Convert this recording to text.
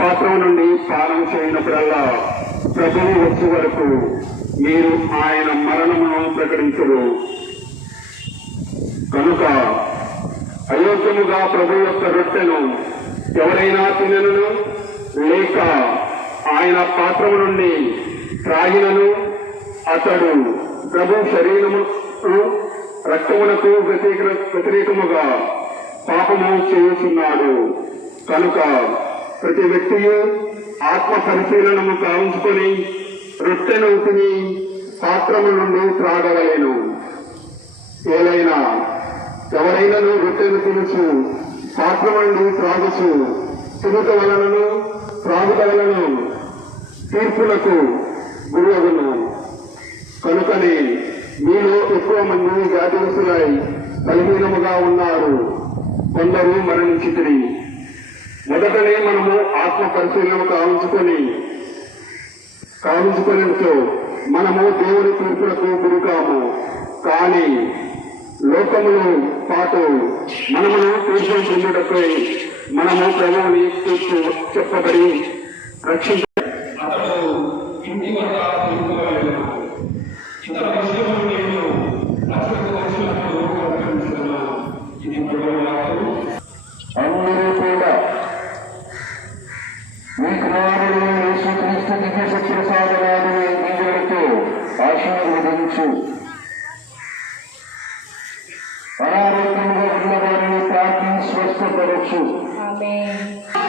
పాత్రం నుండి పాలన చేయనప్పుడల్లా ప్రభువు వచ్చే వరకు మీరు ఆయన మరణమును ప్రకటించరు. కనుక అయోగ్యముగా ప్రభు యొక్క రొట్టెను ఎవరైనా తినను లేక ఆయన పాత్రము నుండి త్రాగినను అతడు ప్రభు శరీరము రక్తమునకు వ్యతిరేక వ్యతిరేకముగా పాపము చేస్తున్నాడు కనుక ప్రతి వ్యక్తి ఆత్మ పరిశీలనము కావించుకొని రొట్టెను తిని పాత్రము నుండి త్రాగలేను ఏదైనా ఎవరైనా రొట్టెను తినుచు పాత్ర నుండి త్రాగుచు తినుట వలనను త్రాగుట వలన తీర్పులకు గురి అవున్నాను కనుకనే మీలో ఎక్కువ మంది జాతివసులై బలహీనముగా ఉన్నారు. కొందరు మరణించితిరి. మొదటనే మనము ఆత్మ పరిశీలన కావించుకొని కావించుకునేందుకు మనము దేవుని తీర్పులకు గురికాము. కానీ లోకములు పాటు మనమును తీర్పు పొందుటకై మనము ప్రభువుని తీర్పు చెప్పబడి రక్షించ. అందరూ కూడా మీ కుమారుడు యేసుక్రీస్తు దివ్య శక్తి సాధనాన్ని దీవులతో ఆశీర్వదించు. Amen.